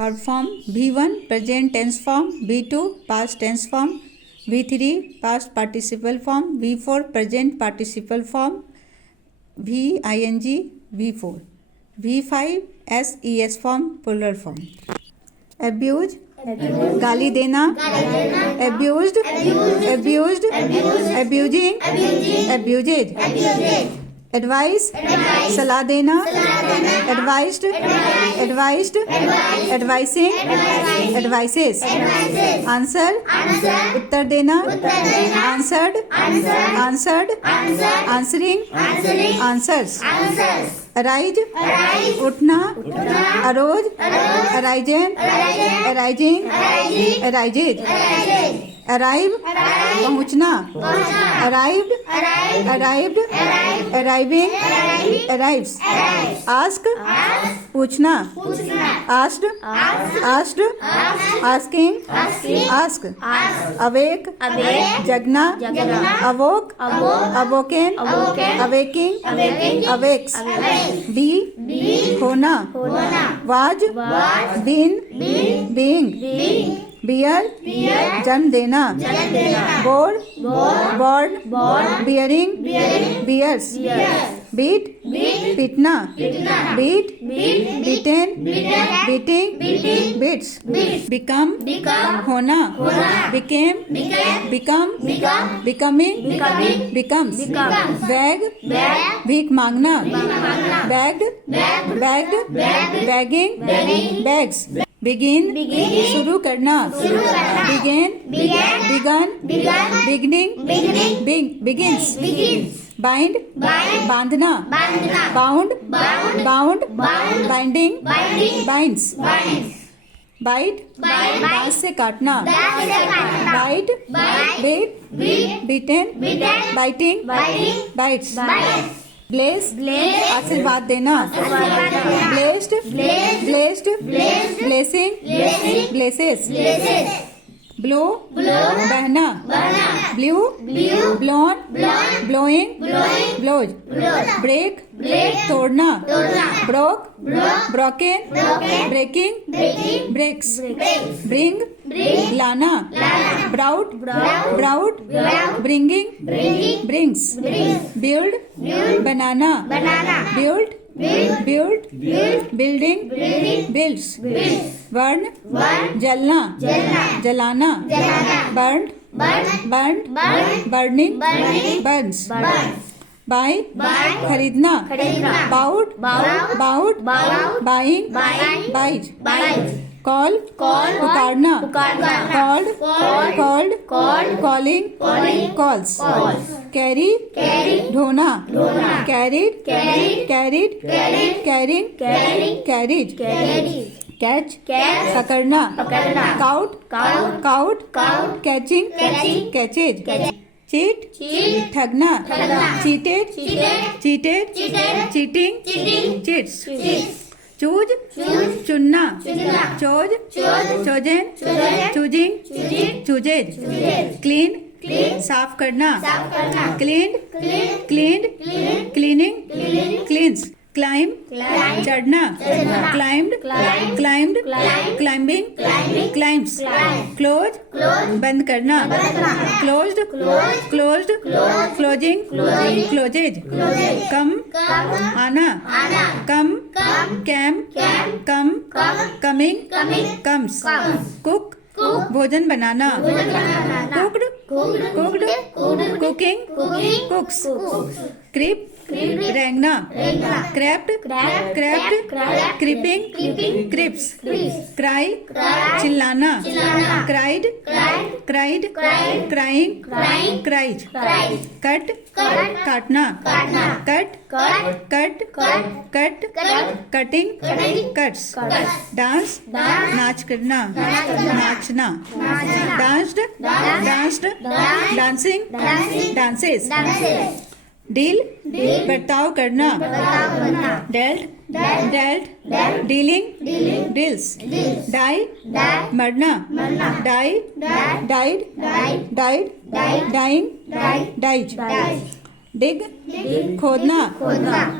verb form, V1 present tense form, V2 past tense form, V3 past participle form, V4 present participle form, V ing V4, V5 SES form plural form. Abuse गाली देना, abused, abusing, abused. Advise सलाह देना, advised, advising, advises. Answer उत्तर देना, answered, answering, answers. Arise उठना, arose, arisen, arising, arises. Arrive पहुंचना, arrived, arriving, arrives. Ask पूछना, asked, asking, ask. Awake जगना, awoke, awoken, awaking, awakes. Be होना, वाज, बीन, बीइंग. बियर जन्म देना, बोर्ड, बियरिंग, बियर्स. बीट पीटना, beat, beaten, beating, beats. Become होना, became, becoming, becomes. Beg भीख मांगना, बैग्ड, बैगिंग, बैग्स. बिगिन शुरू करना, बिगेन, बिगनिंग, बिगिंस. बाइंड बांधना, बाउंड, बाइंडिंग, बाइंड्स. बाइट दांत से काटना, bite, beaten, biting, bites. Bless आशीर्वाद देना, ब्लेस्ड, ब्लेसिंग, ब्लेसेस. ब्लो बहना, blew, blown, blowing, blows. Break तोड़ना, broke, broken, breaking, breaks. Bring लाना, ब्राउट, ब्रिंगिंग, ब्रिंग्स. बिल्ड बनाना, बिल्डिंग, बिल्ड्स. बर्न जलना, जलाना, बर्न्ड, बर्निंग, बर्न्स. बाय खरीदना, बाउट, बाइंग, बाइज. कॉल पुकारना, कॉल्ड, कॉलिंग, कॉल्स. कैरी ढोना, carried, carrying, carries. Catch पकड़ना, caught, catching, catches. Cheat ठगना, cheated, cheating, cheats. Choose चुनना, chose, chosen, choosing, chooses. Clean साफ करना, क्लीन्ड, क्लीनिंग, क्लींस. क्लाइम चढ़ना, climbed, climbing, climbs. Close बंद करना, क्लोज्ड, क्लोजिंग, क्लोजेज. कम आना, come, came, coming, comes. Cook भोजन बनाना, कुक्ड, कुकिंग, कुक्स. क्रीप रेंगना, क्रैप्ड, क्रीपिंग, क्रिप्स. क्राई चिल्लाना, क्राइड, क्राइंग, क्राइज. कट काटना, कट, कटिंग, कट्स. डांस नाच करना, नाचना. Danced, dancing, dances. डील बर्ताव करना, डेल्ट, डीलिंग, डील्स. डाई मरना, डाइड, डाइंग, डाइज. डिग, खोदना,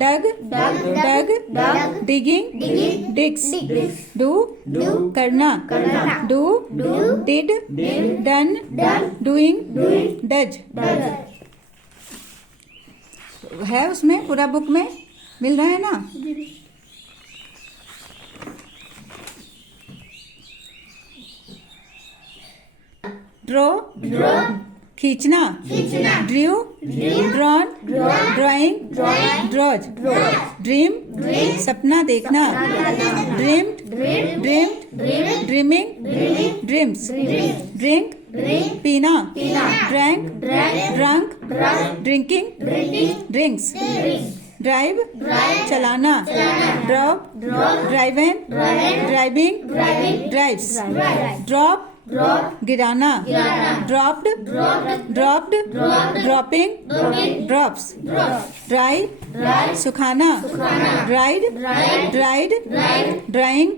डग, डिगिंग, डिग्स, डू, करना, do, did, done, doing, does. है उसमें पूरा बुक में मिल रहा है ना। ड्रॉ, खींचना, drew, drawn, drawing, draws, dream, सपना देखना, ड्रीम्ड, ड्रीमिंग, ड्रीम्स, ड्रिंक, पीना, drank, drunk, drinking, drinks, drive, चलाना, drove, driven, driving, drives, drop, गिराना, ड्रॉप्ड, ड्रॉपिंग, ड्रॉप्स, ड्राई, सुखाना, ड्राइड, ड्राइंग,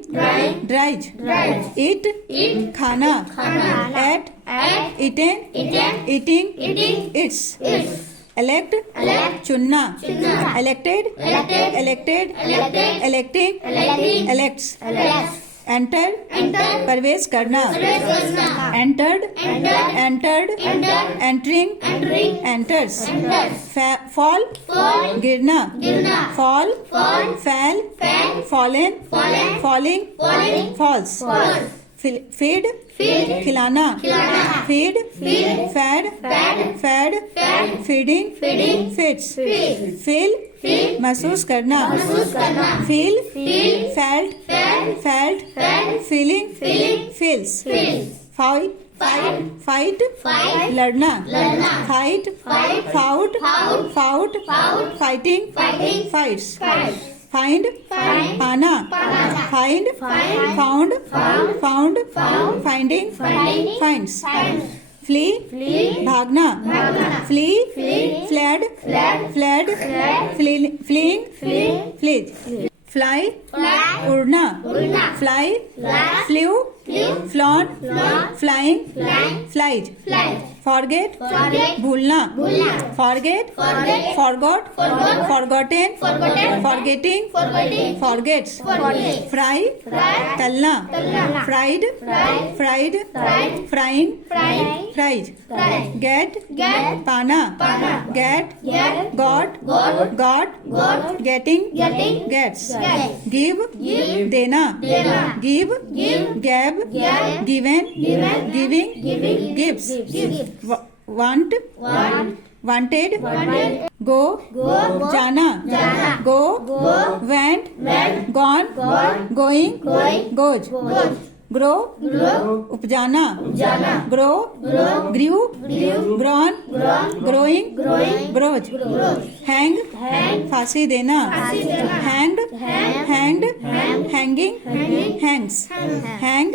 ड्राइज, ईट, खाना, ate, eaten, eating, eats, elect, चुनना, elected, electing, elects, enter, प्रवेश करना, entered, entering, enters, fall, गिरना, fall, fell, fallen, falling, falls, feed, खिलाना, feed, fed, feeding, feeds, feel, महसूस करना, feel, felt, feeling, feels, fight, लड़ना, fight, fought, fighting, fights, find, पाना, find, found, finding, finds, flee, भागना, flee, fled, fleeing, flees, fly, उड़ना, fly, flew, flown, flying, flies, forget, भूलना, forget, forgot, forgotten, forgetting, forgets, fry, तलना, fried, frying, fries, get, पाना, get, got, getting, gets, give, देना, give, gave, given, giving, gives, want, wanted, go, जाना, go, went, gone, going, goes, grow, उपजाना, grow, grew, grown, growing, grows, hang, फांसी देना, hanged, hanging, hangs, hang,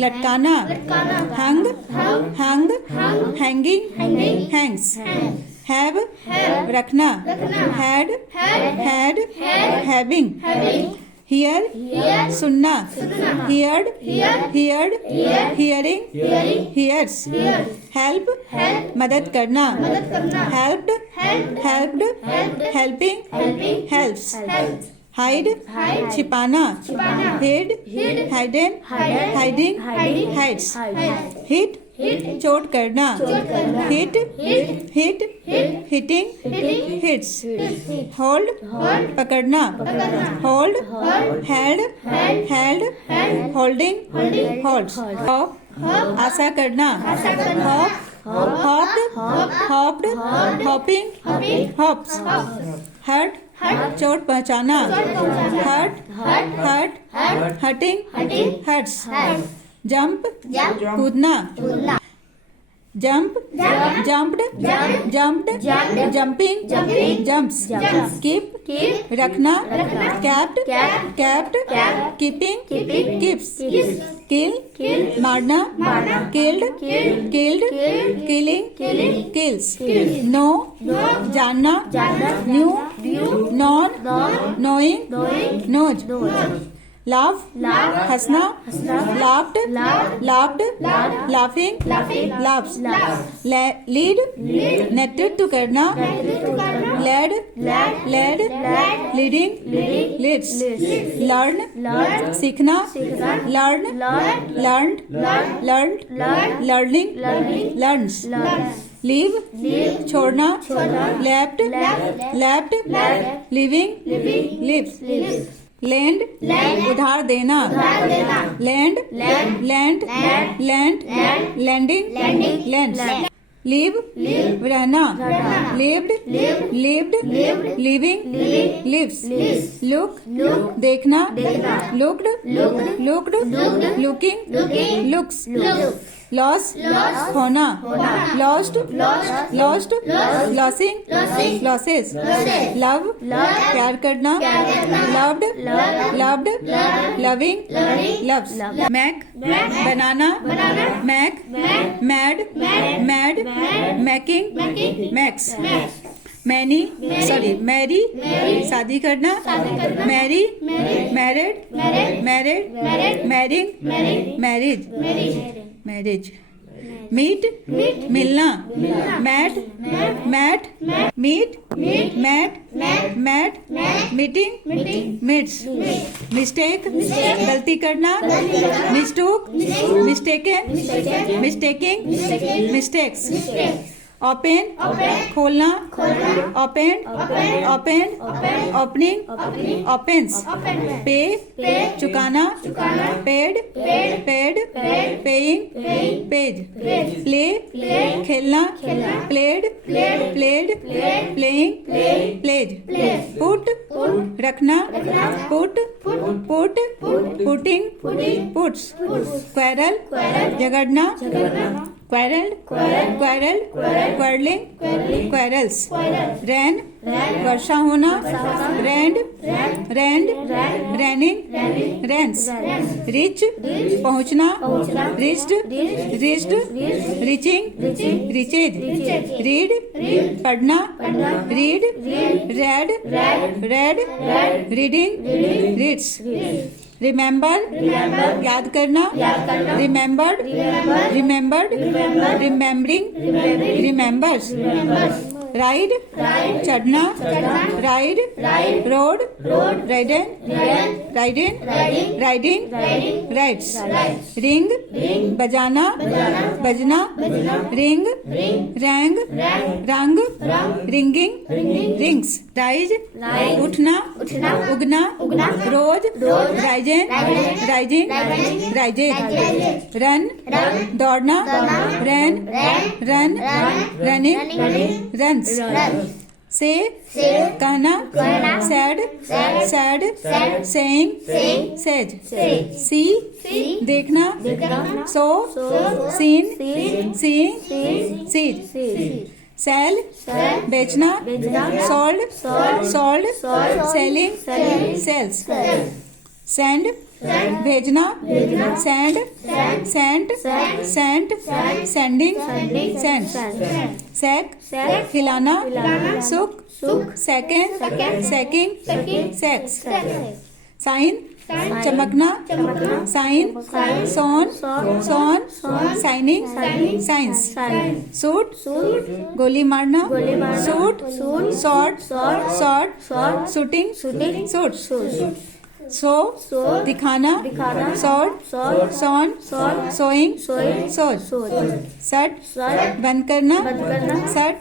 लटकाना, hung, hanging, hangs, have, रखना, had, having, hear, सुनना, heard, hearing, hears, help, मदद करना, helped, helping, helps, hide, छिपाना, hid, hidden, hiding, hides, hit, चोट करना, हिट, हिटिंग, हिट्स, होल्ड, पकड़ना, hold, held, holding, holds, hope, आशा करना, हॉप्ड, हॉपिंग, हॉप्स, हर्ट, चोट पहुंचाना, हर्ट, हर्टिंग, हर्ट्स, जंप, कूदना, jump, jumped, jumping, jumps, keep, रखना, कैप्ड, कीपिंग, कीप्स, किल, मारना, किल्ड, किलिंग, किल्स, नो, जानना, knew, known, knowing, knows, laugh, हंसना, laughed, laughed, laughing, laughs, lead, नेतृत्व करना, led, leading, leads, learn, सीखना, learn, learned, learning, learns, leave, छोड़ना, left, leaving, leaves, lend, उधार देना, lend, lending, lends, live, रहना, lived, living, lives, look, देखना, looked, looking, looks, loss, होना, lost, losing, losses, love, प्यार करना, loved, loving, loves, make, बनाना, make, mad, making, makes, marry, शादी करना, marry, married, marrying, marriage, meet, मिलना, met, meet, met, meeting, meets, mistake, गलती करना, mistook, mistaken, mistaking, mistakes, open, खोलना, opened, opening, opens, pay, चुकाना, paid, paying, paid, play, खेलना, played, playing, played, put, रखना, put, putting, puts, quarrel, झगड़ना, quarrelled, quarreling, quarrels, rain, वर्षा होना, rained, raining, rains, reach, पहुंचना, reached, reaching, reached, read, पढ़ना, read, read, reading, reads, remember, याद करना, remembered, remembering, remembers, ride, चढ़ना, ride, road, ridden, riding, rides, ring, बजाना, बजना, ring, rang, ringing, rings, rise, उठना, उगना, रोज, rising, run, दौड़ना, ran, running, runs, say, कहना, said, saying, said, see, देखना, saw, seen, seeing, seed, sell, बेचना, sold, selling, sells, send, भेजना, send, sent, sending, sends, sack, खिलाना, sook, sacking, sacks, sign, चमकना, sign, sown, signing, signs, suit, गोली मारना, suit, sword, shooting, suits, show, दिखाना, sword, shown, showing, sword, shut, बंद करना, shut,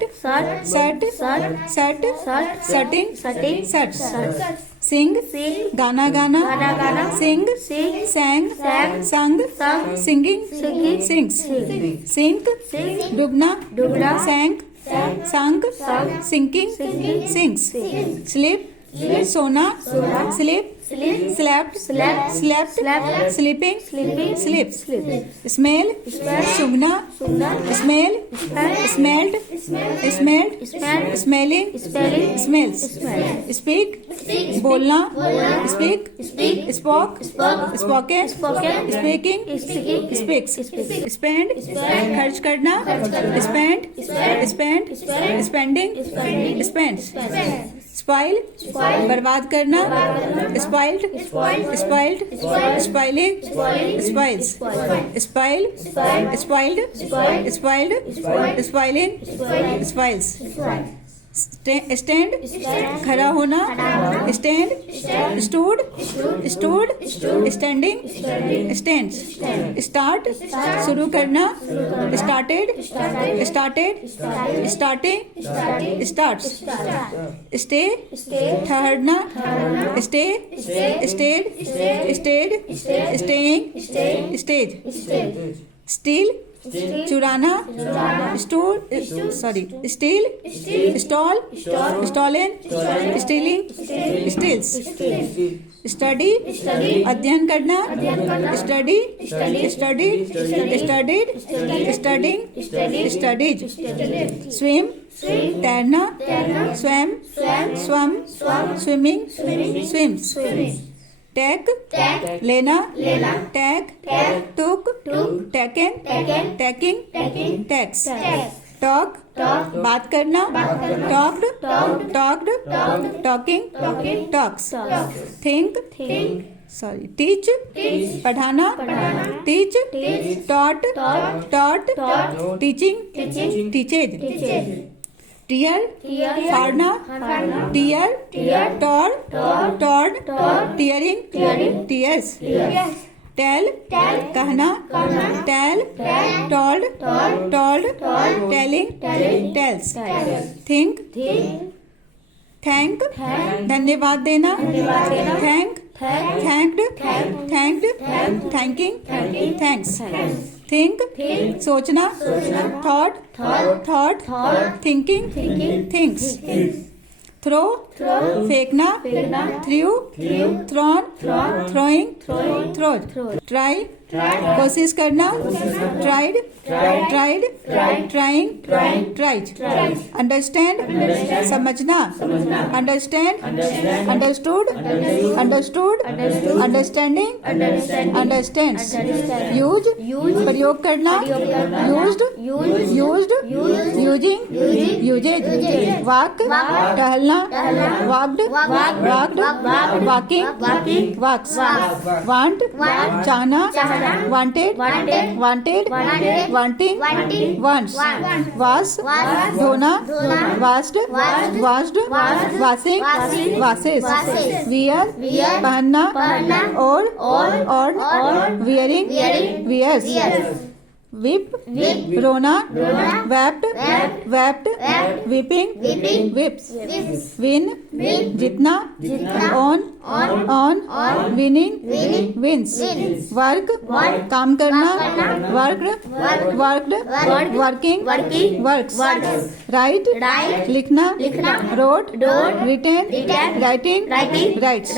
shutting, shuts, sing, गाना गाना, sing, sang, sung, singing, sings, sink, डूबना, sank, sunk, sinking, sinks, sleep, सोना, sleep, slept, sleeping, sleeps, smell, सूंघना, smell, smelled, smelling, smells, speak, बोलना, speak, spoke, spoken, speaking, speaks, spend, खर्च करना, spent, spending, spends, spoil बर्बाद करना, spoiled spoiled, spoiling spoils, spoil spoiled, spoiled spoiling spoils. Stand खड़ा होना, stand stood stood, standing stands. Start शुरू करना, started started, starting starts. Stay ठहरना, stay stayed stayed, staying stays. Steal चुराना, steal stole stolen, stealing steals. Study अध्ययन करना, study studied studying studies. Swim तैरना, swam swum, swimming swims. Take लेना, take took, taken taking, takes. Talk बात करना, talked talking, talks. Think teach पढ़ाना, teach taught teaching teaches. Tear फाड़ना, tear tore tearing tears. Tell कहना, tell told telling tells. Think thank धन्यवाद देना, thanked thanking thanks. Think सोचना, thought thinking thinks. Throw फेंकना, threw thrown throwing throws. Try कोशिश करना, tried trying tries. Understand समझना, understand understood understanding understands. Use प्रयोग करना, यूज्ड यूजिंग यूजेज। वॉक टहलना, वॉक्ड वॉकिंग वॉक्स। वांट चाहना, वांटेड वांटिंग वांट्स। वॉश धोना, वाश्ड वाशिंग वाशेस। वियर पहनना, और वियरिंग वियर्स। विप रोना, वेप्ड वीपिंग विप्स। विन जीतना, ऑन विनिंग विंस। वर्क काम करना, वर्क्ड वर्किंग वर्क्स। राइट लिखना, रोड रिटेन राइटिंग राइट्स।